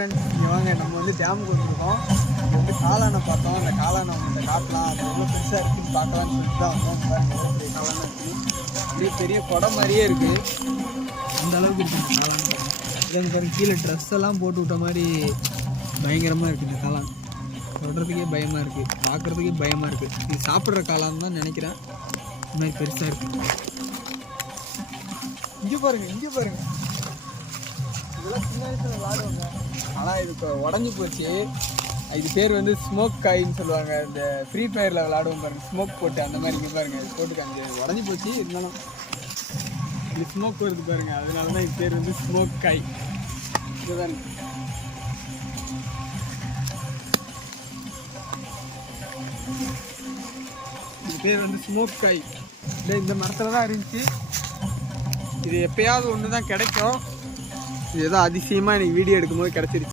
Friends இங்கே வாங்க, நம்ம வந்து டேமுக்கு வந்துருக்கோம். இங்கே வந்து காளானை பார்த்தோம். அந்த காளானை அவங்கள்ட்ட காட்டலாம், அது எவ்வளோ பெருசாக இருக்குதுன்னு பார்க்கலான்னு சொல்லிட்டு தான் வந்தோம். எவ்வளோ பெரிய காளான் இருக்குது, அப்படியே பெரிய குடம் மாதிரியே இருக்குது. அந்த அளவுக்கு இருக்குது இந்த காளான். இதே பாருங்க, கீழே ட்ரெஸ் எல்லாம் போட்டு விட்ட மாதிரி பயங்கரமாக இருக்குது இந்த காளான். சொல்கிறதுக்கே பயமாக இருக்குது, பார்க்குறதுக்கே பயமாக இருக்குது. இது சாப்பிட்ற காளான் தான் நினைக்கிறேன். இந்த மாதிரி பெருசாக இருக்குது. இங்கே பாருங்கள், இங்கே பாருங்கள், இதெல்லாம் சின்ன வயசில் விளாடுவாங்க. ஆனால் இது இப்போ உடஞ்சி போச்சு. இது பேர் வந்து ஸ்மோக் காயின்னு சொல்லுவாங்க. இந்த ஃப்ரீ ஃபயரில் விளாடுவோம் பாருங்கள், ஸ்மோக் போட்டு அந்த மாதிரி. இங்கே பாருங்கள், இது போட்டு காமிச்சு உடஞ்சி போச்சு. இருந்தாலும் இது ஸ்மோக் வருது பாருங்கள், அதனால தான் இது பேர் வந்து ஸ்மோக் காய். இதுதான் இது பேர் வந்து ஸ்மோக் காய். இந்த மரத்தில் தான் இருந்துச்சு. இது எப்பயாவது ஒன்று தான் கிடைக்கும். இது ஏதோ அதிசயமாக எனக்கு வீடியோ எடுக்கும்போது கிடச்சிருச்சு.